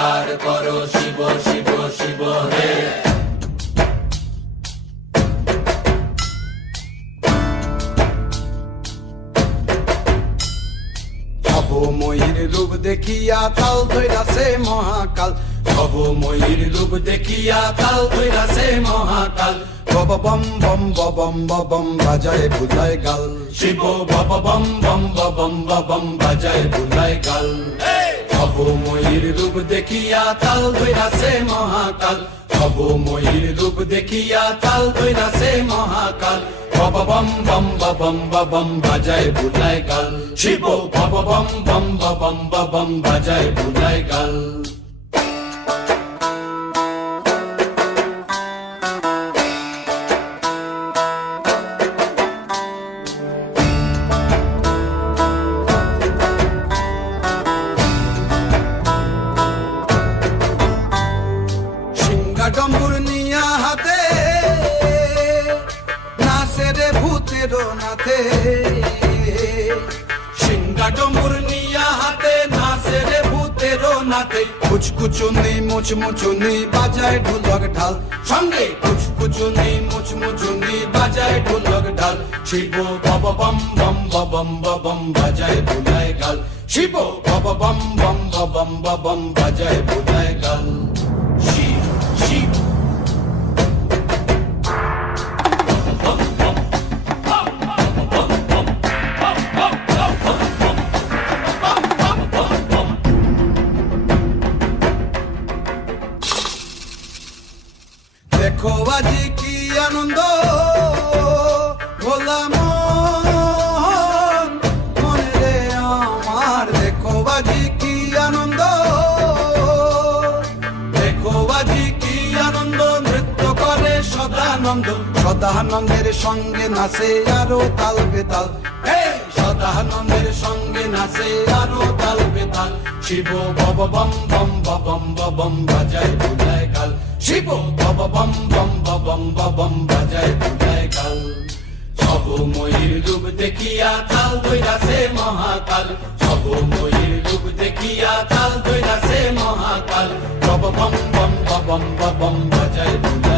চিৎকার করো শিব শিব শিব হে। ভবময়ীর রূপ দেখিয়া তাল ধইরাছে মহাকাল, ভবময়ীর রূপ দেখিয়া তাল ধইরাছে মহাকাল। বব বম বম বম বম বাজায় বুলায় গাল, শিব বব বম বম বম বম বাজায় বুলায় গাল। ভবময়ীর রূপ দেখিয়া তাল ধইরাছে মহাকাল, ভবময়ীর রূপ দেখিয়া তাল ধইরাছে মহাকাল। বব বম বম বম বাজায় বুলায় গাল, শিব বব বম বম বম বাজায় বুলায় গাল। ডম্বুর নিয়া হাতে নাচে রে ভূতের নাথে, সিংহা ডম্বুর নিয়া হাতে নাচে রে ভূতের নাথে। কুচকুচুনি মুচমুচুনি বাজায় ঢোলক ঢাল, সঙ্গে কুচকুচুনি মুচমুচুনি বাজায় ঢোলক ঢাল। শিব বব বম বম বম বাজায় বুলায় গাল, শিব বব বম বম বম বাজায় বুলায় গাল। শিব শিব দেখো আজি কি আনন্দ ভোলা মন মনে রে আমার, দেখো আজি কি আনন্দ, দেখো আজি কি আনন্দ, নৃত্য করে সদানন্দ। সদানন্দের সঙ্গে নাচে আরো তাল বেতাল, সদানন্দের সঙ্গে নাচে আরো তাল বেতাল। শিব বব বম বম বাজায় বুলায় গাল, শিব বব বম বম বাজায় বুলায় গাল। ভবময়ীর রূপ দেখিয়া তাল ধইরাছে মহাকাল, ভবময়ীর রূপ দেখিয়া তাল ধইরাছে মহাকাল। বব বম বম বাজায় বুলায়